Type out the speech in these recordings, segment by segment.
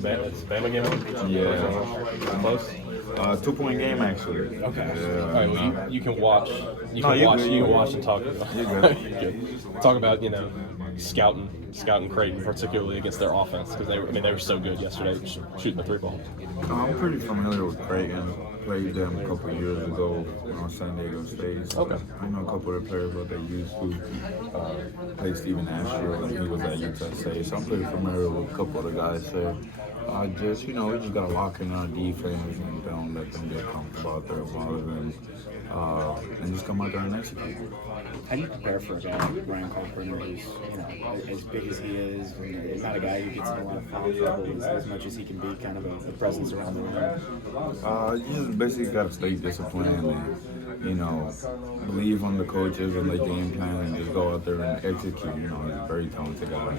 the Bama game on? Yeah. Close? 2-point game, actually. Okay. Yeah, All right. Well, you can watch. You No, can you're watch. good, You you're can good. watch and talk. You're good. Good. Talk about scouting Creighton, particularly against their offense, because they were so good yesterday shooting the three ball. I'm pretty familiar with Creighton. Played them a couple of years ago on San Diego State. So Okay. I know a couple of the players that they used to play Stephen Asher when he was at Utah State. So I'm pretty familiar with a couple of the guys there. We just gotta lock in our defense and don't let them get comfortable out there bothering and just come out there and execute. How do you prepare for a guy like Ryan Carpenter, who's as big as he is, and not a guy who gets in a lot of foul trouble as much as he can be, kind of a presence around the rim? You just basically gotta stay disciplined and believe on the coaches and the game plan and just go out there and execute. He's a very talented guy.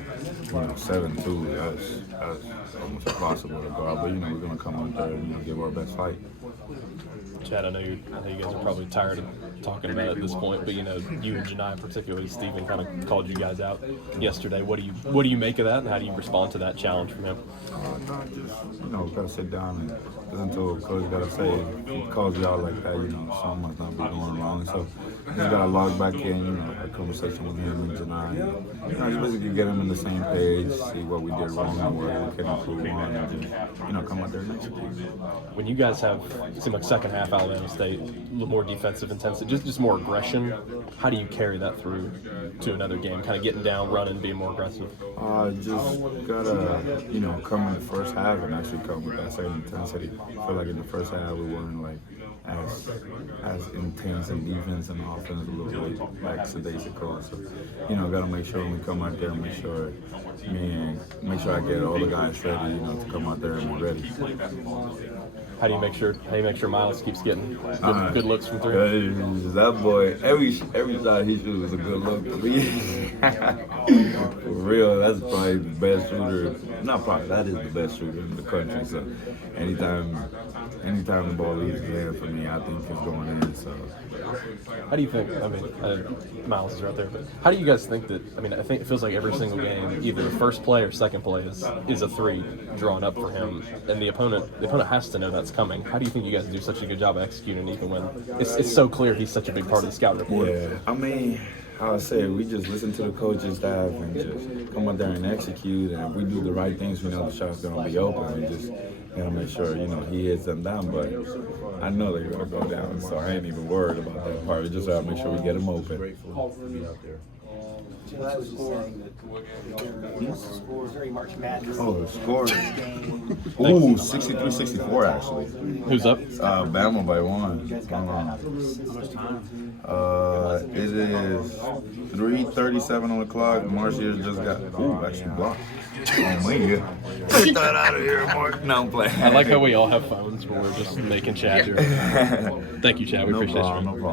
7'2", that's almost impossible to guard. But we're gonna come out there and give our best fight. Chad, I know you guys are probably tired of talking about it at this point, but you and Janai, particularly Stephen, kind of called you guys out yesterday. What do you make of that, and how do you respond to that challenge from him? Gotta sit down and listen to what coach gotta say. If he calls you out like that, something must not be going wrong. So just gotta log back in, a conversation with him and Janai. Just basically get him on the same page, see what we did wrong and what we can improve on, and just come out there and execute. When you guys have, it seemed like second half Alabama State, a little more defensive intensity, just more aggression, how do you carry that through to another game? Kind of getting down, running, being more aggressive? Just gotta, come in the first half and actually come with that same intensity. I feel like in the first half we weren't as intense in defense and offense a little bit like 2 days ago. So, gotta make sure when we come out there, make sure I get all the guys ready, to come out there and be ready. How do you make sure Miles keeps getting good looks from three? That boy, every shot he shoots is a good look to me. For real, that's probably the best shooter. Not probably, that is the best shooter in the country. So anytime the ball leaves his hand for me, I think it's going in. So how do you think? Miles is right there, but how do you guys think that? I think it feels like every single game, either the first play or second play is a three drawn up for him, and the opponent has to know that's coming. How do you think you guys do such a good job of executing, even when it's so clear he's such a big part of the scout report? Yeah, I would say we just listen to the coaching staff and just come out there and execute. And if we do the right things, we know the shot's going to be open. We just gotta make sure, he hits them down. But I know they're going to go down, so I ain't even worried about that part. We just gotta make sure we get them open. Oh, the score. Ooh, 63-64 actually. Who's up? Bama by 1. It is 3:37 on the clock. Marcia just got actually blocked. Oh man, get that out of here, Mark. No, I'm playing. I like how we all have phones, but we're just making Chad here. Thank you, Chad. We appreciate you. No problem.